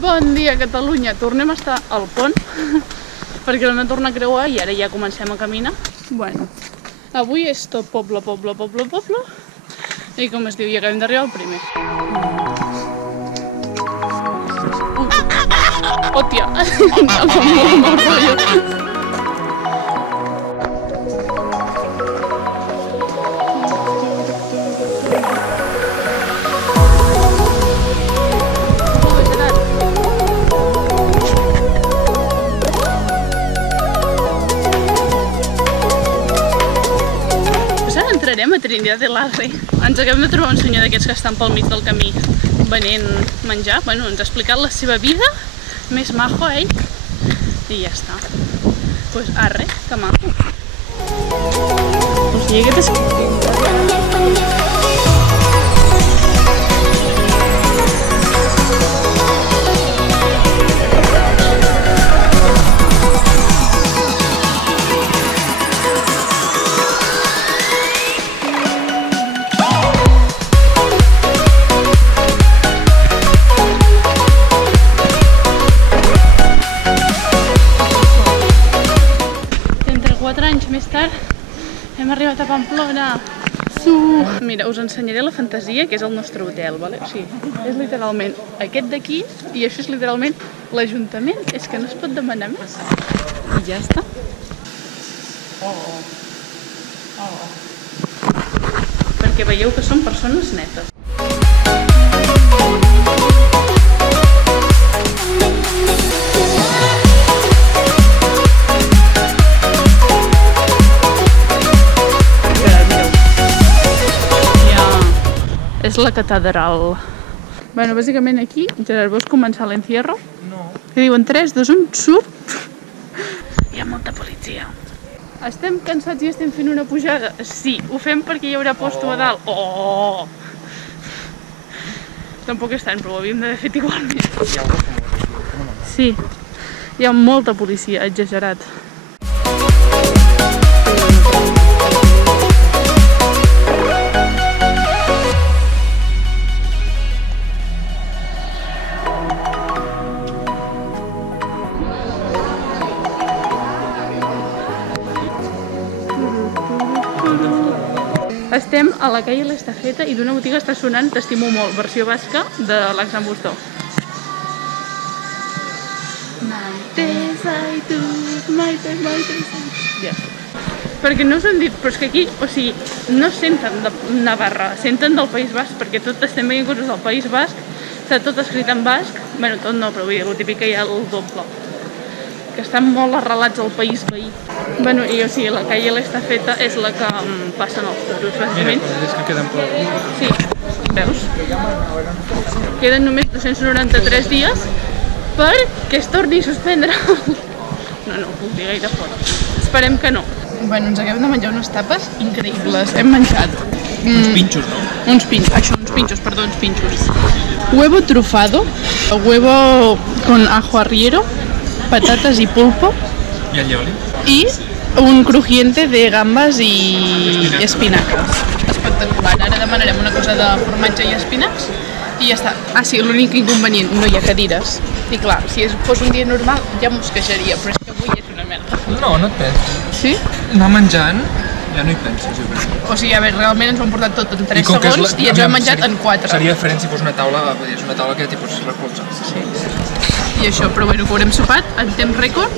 Bon dia, Catalunya! Tornem a estar al pont perquè l'hem de tornar a creuar i ara ja comencem a caminar. Bueno, avui és tot poble, poble, poble, poble i com es diu, ja acabem d'arribar al primer. Hòstia! Anava molt mal rotllo. Entrarem a Trinidad de l'Arre. Ens acabem de trobar un senyor d'aquests que estan pel mig del camí venent menjar. Bueno, ens ha explicat la seva vida, més majo, ell. I ja està. Pues arre, que maco. O sigui, aquest és... Més tard hem arribat a Pamplona. Mira, us ensenyaré la Fantasia, que és el nostre hotel, vale? O sigui, és literalment aquest d'aquí i això és literalment l'Ajuntament. És que no es pot demanar més. I ja està. Perquè veieu que són persones netes. És la catedral. Bueno, bàsicament aquí, Gerard, vols començar l'encierro? No. Que diuen 3, 2, 1, surt. Hi ha molta policia. Estem cansats i estem fent una pujada? Sí, ho fem perquè hi haurà posto a dalt. Oh! Tampoc és tant, però ho havíem d'haver fet igualment. Hi ha una famosa. Sí, hi ha molta policia, exagerat. Estem a la calle l'Estafeta i d'una botiga està sonant T'estimo molt, versió basca de l'Axan Bustó. Maite zaitut, maite zaitut. Ja està. Perquè no us han dit, però és que aquí, o sigui, no senten de Navarra, senten del País Basc, perquè tot estem veient coses del País Basc, està tot escrit en basc, bueno, tot no, però vull dir, el típic que hi ha el doble, que estan molt arrelats al país veí. Bueno, i o sigui, la calle l'Estafeta és la que passen els toros, bàsicament. Mira, és que queden poc. Sí, veus? Queden només 293 dies perquè es torni a suspendre. No ho puc dir gaire fort. Esperem que no. Bueno, ens acabem de menjar unes tapes increïbles. Hem menjat... Uns pinxos, no? Uns pinxos. Huevo trufado, huevo con ajo arriero, patatas y pulpo. I allioli? I un crujiente de gambes i espinaques. Espectacular. Ara demanarem una cosa de formatge i espinacs i ja està. Ah, sí, l'únic inconvenient, no hi ha cadires. I clar, si fos un dia normal ja m'ho queixaria, però és que avui és una merda. No et penses. Sí? Anar menjant, ja no hi penses, jo crec. O sigui, a veure, realment ens ho hem portat tot en 3 segons i ens ho hem menjat en 4. Seria diferent si fos una taula, és una taula que tipus recolza. Sí. I això, però bueno, que haurem sopat en temps rècord,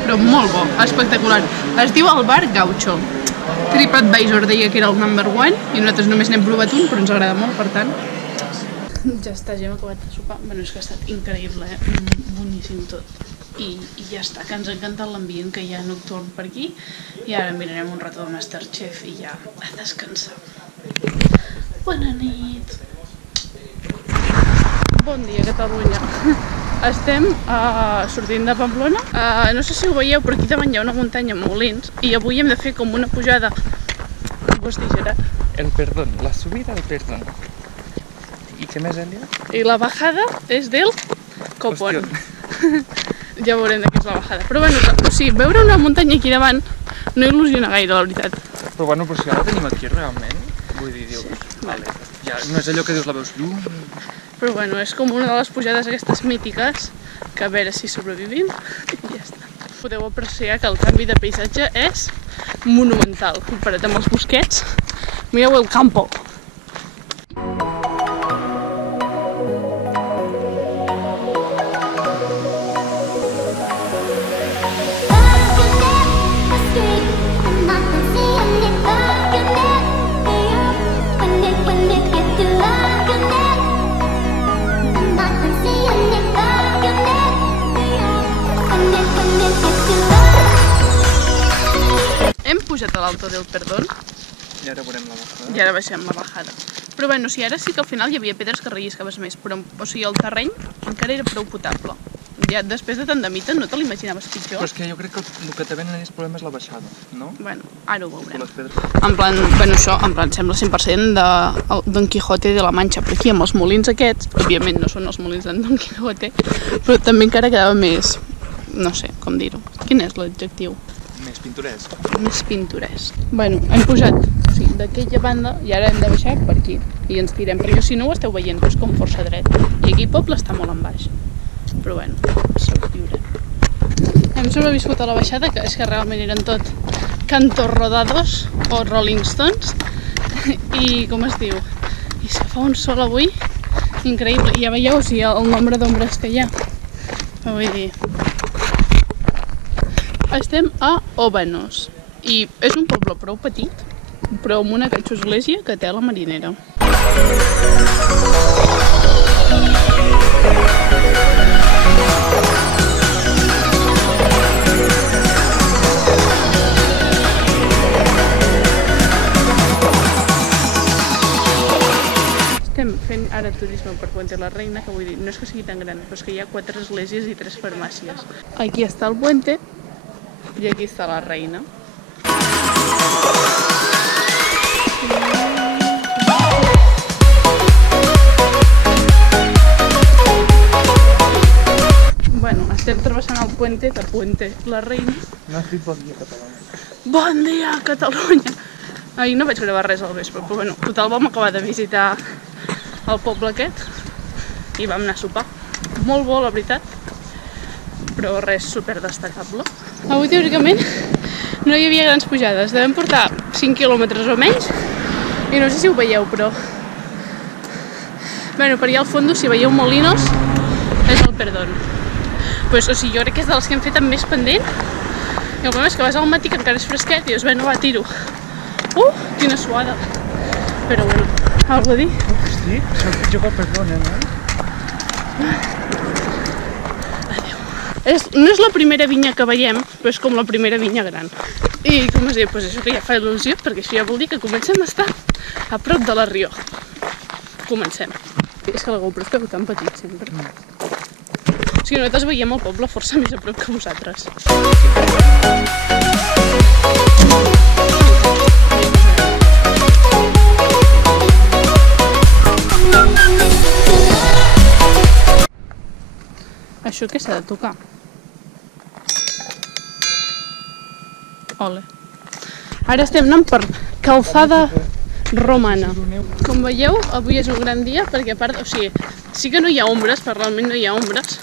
però molt bo, espectacular. Es diu el bar Gaucho. TripAdvisor deia que era el #1 i nosaltres només n'hem provat un, però ens agrada molt, per tant. Ja està, ja hem acabat de sopar. Bueno, és que ha estat increïble, boníssim tot. I ja està, que ens ha encantat l'ambient que hi ha nocturn per aquí. I ara mirarem un rato de Masterchef i ja a descansar. Bona nit! Bon dia, Catalunya! Estem sortint de Pamplona. No sé si ho veieu, però aquí davant hi ha una muntanya amb molins i avui hem de fer com una pujada. Com vols dir, Gerard? El perdón, la subida del perdón. I què més, Elia? I la bajada és del Copón. Ja veurem de què és la bajada. Però bueno, o sigui, veure una muntanya aquí davant no il·lusiona gaire, la veritat. Però bueno, si ara tenim aquí realment, vull dir, dius, vale, ja no és allò que dius la veus lluny Però bueno, és com una de les pujades aquestes mítiques, que a veure si sobrevivim i ja està. Podeu apreciar que el canvi de paisatge és monumental, comparat amb els bosquets. Mireu el campo! Hem pujat a l'Alto del Perdón. I ara veurem la bajada. I ara baixem la bajada. Però bueno, o sigui, ara sí que al final hi havia pedres que relliscaves més, però o sigui, el terreny encara era prou potable. Ja després de tant de mite no te l'imaginaves pitjor. Però és que jo crec que el que te venen és problema és la baixada, no? Bueno, ara ho veurem. Les pedres. En plan, bueno, això, en plan, sembla 100% de Don Quijote de la Manxa, però aquí amb els molins aquests, òbviament no són els molins d'en Don Quijote, però també encara quedava més, no sé, com dir-ho. Quin és l'adjectiu? Més pintoresc. Més pintoresc. Bueno, hem pujat d'aquella banda i ara hem de baixar per aquí i ens tirem, perquè si no ho esteu veient, és com força dret. I aquí el poble està molt en baix. Però bueno, sobreviurem. Hem sobreviscut a la baixada, que és que realment eren tot cantos rodados o Rolling Stones. I com es diu? I es fa un sol avui increïble. Ja veieu, o sigui, el nombre d'ombres que hi ha. Vull dir... Estem a Óbanos i és un poble prou petit, però amb una catxo església que té la marinera. Estem fent ara turisme per Puente la Reina, que vull dir, no és que sigui tan gran, però és que hi ha 4 esglésies i 3 farmàcies. Aquí està el puente i aquí està la reina. Bueno, estem travessant el puente de Puente la Reina. No has dit bon dia, Catalunya. Bon dia, Catalunya! Ahir no vaig gravar res al vespre, però bueno, total vam acabar de visitar el poble aquest i vam anar a sopar. Molt bo, la veritat, però res super destacable. Avui, teòricament, no hi havia grans pujades. Devem portar 5 quilòmetres o menys i no sé si ho veieu, però... Bueno, per allà al fons, si veieu Molinos, és el Perdón. Pues, o sigui, jo crec que és de les que hem fet amb més pendent. I el problema és que vas al matí, que encara és fresquet, i dius, bueno, va, tiro. Quina suada. Però bueno, algo a dir? Hosti, sóc pitjor que el Perdón, no? No és la primera vinya que veiem, però és com la primera vinya gran. I com es diu, doncs això que ja fa il·lusió, perquè això ja vol dir que comencem a estar a prop de la Rioja. Comencem. És que la GoPro es veu tan petit sempre. O sigui, nosaltres veiem el poble força més a prop que vosaltres. Això què s'ha de tocar? Ole. Ara estem anant per Calzada Romana. Com veieu, avui és un gran dia perquè a part, o sigui, sí que no hi ha ombres, però realment no hi ha ombres,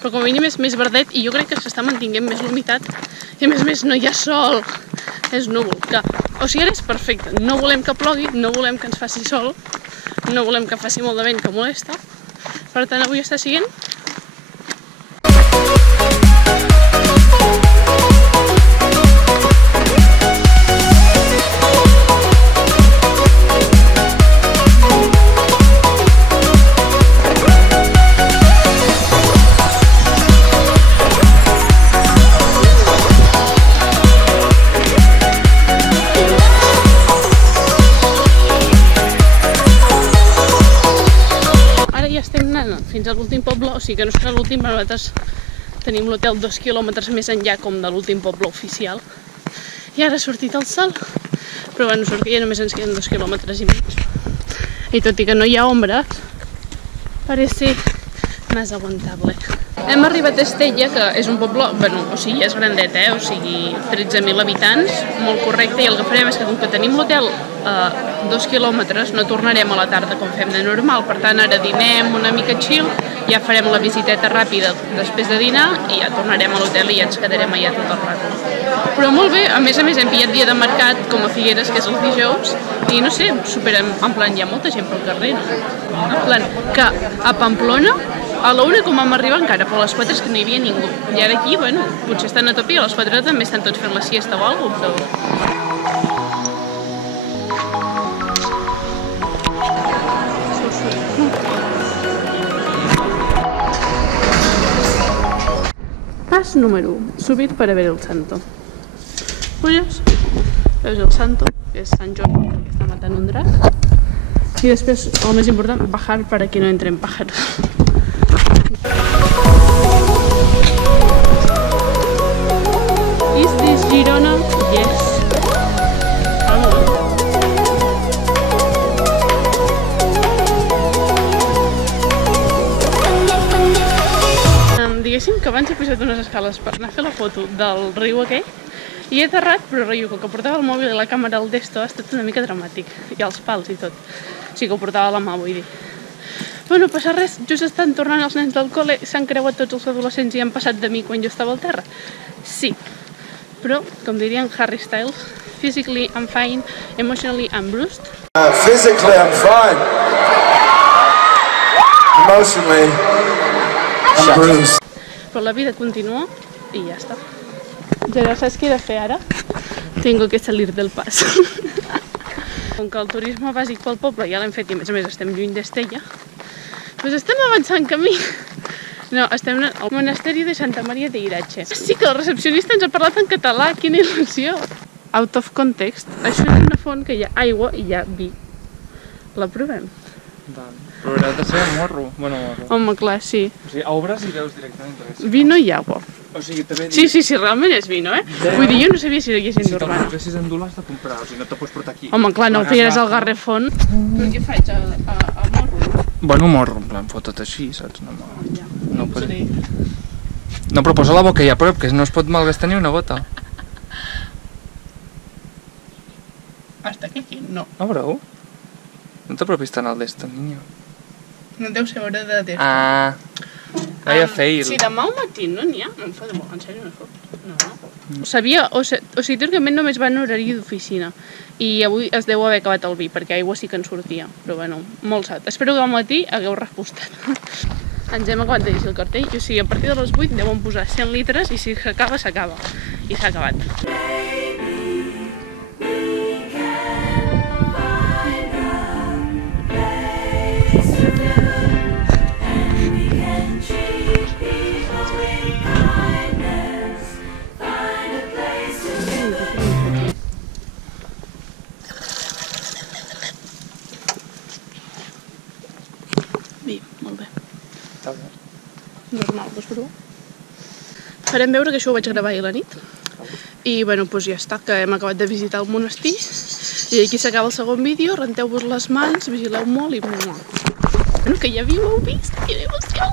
però com a mínim és més verdet i jo crec que s'està mantinguent més l'humitat i a més no hi ha sol, és núvol. O sigui, ara és perfecte, no volem que plogui, no volem que ens faci sol, no volem que faci molt de vent que molesta, per tant avui està sent fins a l'últim poble, o sigui que no serà l'últim, però nosaltres tenim l'hotel 2 quilòmetres més enllà com de l'últim poble oficial. I ara ha sortit el sol, però bueno, sort que ja només ens queden 2 quilòmetres i mig. I tot i que no hi ha ombres, parece Más aguantable. Hem arribat a Estella, que és un poble, bueno, o sigui, és grandet, o sigui, 13.000 habitants, molt correcte, i el que farem és que com que tenim l'hotel a 2 quilòmetres, no tornarem a la tarda com fem de normal, per tant ara dinem una mica chill, ja farem la visiteta ràpida després de dinar i ja tornarem a l'hotel i ja ens quedarem allà tot el rato. Però molt bé, a més hem pillat dia de mercat com a Figueres, que és els dijous, i no sé, superem, en plan, hi ha molta gent pel carrer, no? En plan, que a Pamplona, a la 1 com vam arribar encara, però a les 4 és que no hi havia ningú. I ara aquí, bueno, potser estan a tope i a les 4 també estan tots fent la siesta o alguna cosa, però... Pas número 1. Subir para ver el santo. Pues, veus el santo, que és Sant Jordi, que està matant un drac. I després, el més important, bajar para que no entren pájaros. Is this Girona? Yes. Diguéssim que abans he pujat unes escales per anar a fer la foto del riu aquell i he aterrat, però rotllo, que portava el mòbil i la càmera al desto ha estat una mica dramàtic, i els pals i tot. O sigui que ho portava a la mà, vull dir. Però no passa res, just estan tornant els nens del col·le, s'han creuat tots els adolescents i han passat de mi quan jo estava al terra. Sí, però, com dirien Harry Styles, physically I'm fine, emotionally I'm bruised. Physically I'm fine. Emotionally I'm bruised. Però la vida continua i ja està. Ja saps què he de fer ara? Tengo que salir del pas. Com que el turisme bàsic pel poble ja l'hem fet i a més estem lluny d'Estella, doncs estem avançant camí. No, estem al monasteri de Santa Maria de Irache. Sí que el recepcionista ens ha parlat en català, quina il·lusió! Out of context, això és una font que hi ha aigua i hi ha vi. La provem? Però haurà de ser morro. Bueno, morro. Home, clar, sí. O sigui, obres i veus directament res. Vino i aigua. O sigui, també... Sí, realment és vino, Vull dir, jo no sabia si era gent urbana. Si te'l fessis endur l'has de comprar, o sigui, no te pots portar aquí. Home, clar, no fies al Garrefont. Però què faig, a morro? Bueno, morro, en plan, fota't així, saps? No posaré. No, però posa la boca ja a prop, que no es pot malgastar ni una gota. Hasta aquí, no. Obre-ho. No t'apropis tant al d'esto, niño. No deu ser hora de test. Ah, vaya fail. Si demà al matí no n'hi ha, em fa de molt, en sèrio no fot. No. Sabia, o sigui, teòricament només va en horari d'oficina i avui es deu haver acabat el vi, perquè aigua sí que en sortia, però bueno, molt sat. Espero que al matí hagueu repostat. Ens hem acabat de llegir el cartell, o sigui, a partir de les 8 deuen posar 100 litres i si s'acaba, s'acaba. I s'ha acabat. Normal, doncs prou. Farem veure que això ho vaig gravar ahir a la nit. I bueno, doncs ja està, que hem acabat de visitar el monestir. I aquí s'acaba el segon vídeo, renteu-vos les mans, vigileu molt i... Bueno, que ja havíeu vist, quina emoció!